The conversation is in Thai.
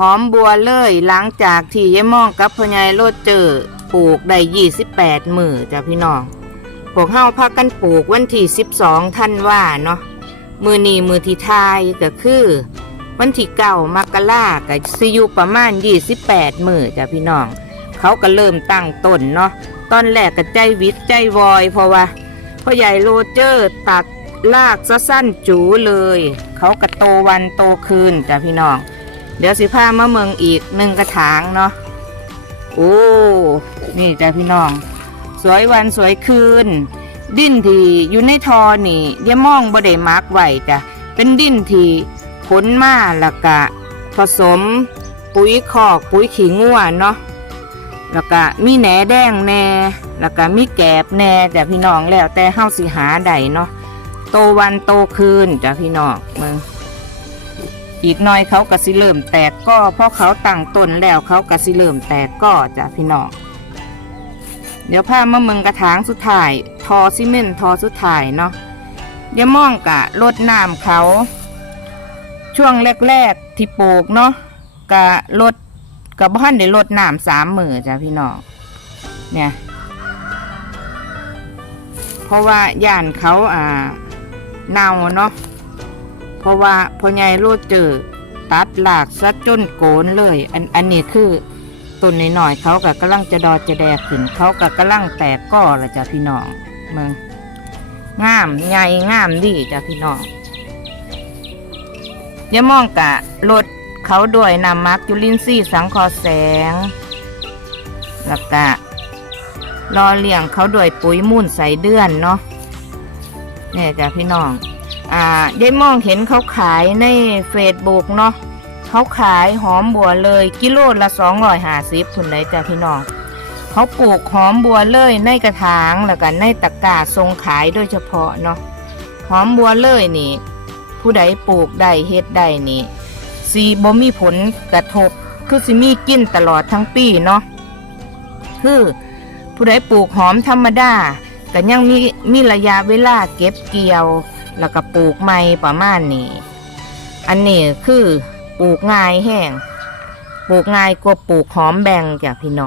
หอมบัวเลยหลังจากที่ยายมองกับพ่อใหญ่โลดเจอปลูกได้ยี่สิบแปดมือจ้ะพี่น้องพวกเฮาพากันปลูกวันที่สิบสองท่านว่าเนาะมือนีมือที่ทายก็คือ วันที่เก้ามกราก็สิอยู่ประมาณยี่สิบแปดมือจ้ะพี่น้อง เขาก็เริ่มตั้งต้นเนาะตอนแรกก็ใจวิตใจวอยเพราะว่าพ่อใหญ่โรเจอร์ตัดลากซะสั้นจูเลย เขาก็โตวันโตคืนจ้ะพี่น้อง เดี๋ยวสิพามาเมืองอีกหนึ่งกระถางเนาะโอ้นี่จ้ะพี่น้อง สวยวันสวยคืน ดิ้นทีอยู่ในทอนี่อย่ามองบ่ได้มาร์กไว้จ้ะเป็นดิ้นที่ขนมาล้วก็ผสม ปุ๋ยคอกปุ๋ยขี้งัวเนาะแล้วก็มีแหนแดงแหน่แล้วก็มีแกบแหน่แต่พี่น้องแล้วแต่เฮาสิหาใดเนาะโตวันโตคืนจ้ะพี่น้องมึง อีกหน่อยเขาก็สิเริ่มแตกก็เพราะเขาตั้งต้นแล้วเขาก็สิเริ่มแตกก็จ้ะพี่น้องเดี๋ยวพามาเมืองกระถางสุดท้าย ทอซีเมนทอสุดท้ายเนาะเดี๋ยวมองกะลดน้ำเขา ช่วงแรกๆที่ปลูกเนาะกะลดกับบ้านได้ลดน้ำสามมือจ้ะพี่น้องเนี่ย เพราะว่าย่านเขาอ่าเน่าเนาะ เพราะว่าพ่อใหญ่โลดเจอ ตัดหลากซะจนโกนเลย อันอันนี้คือต้นหน่อยๆเขาก็กำลังจะดอจะแดกขึ้น เขาก็กำลังแตกก้อละจ้ะพี่น้องเมืองงามใหญ่งามดีจ้ะพี่น้องอย่ามองกะรถเขาด้วยนำมักจุลินทรีย์สังคอแสงแล้วก็รอเลี้ยงเขาด้วยปุ๋ยมูลใสเดือนเนาะเนี่ยจ้ะพี่น้อง อ่าได้มองเห็นเขาขายในเฟซบุ๊กเนาะเขาขายหอมบัวเลยกิโลละสองร้อยห้าสิบคุณเลยจ้ะพี่น้องเขาปลูกหอมบัวเลยในกระถางแล้วก็ในตะกร้าทรงขายโดยเฉพาะเนาะหอมบัวเลยนี่ ผู้ใดปลูกได้เฮ็ดได้นี่สีบ่มีผลกระทบคือสิมีกินตลอดทั้งปีเนาะคือผู้ใดปลูกหอมธรรมดาก็ยังมีมีระยะเวลาเก็บเกี่ยว แล้วก็ปลูกใหม่ประมาณนี้ อันนี้คือปลูกง่ายแห้ง ปลูกง่ายกว่าปลูกหอมแบงจ้ะพี่น้อง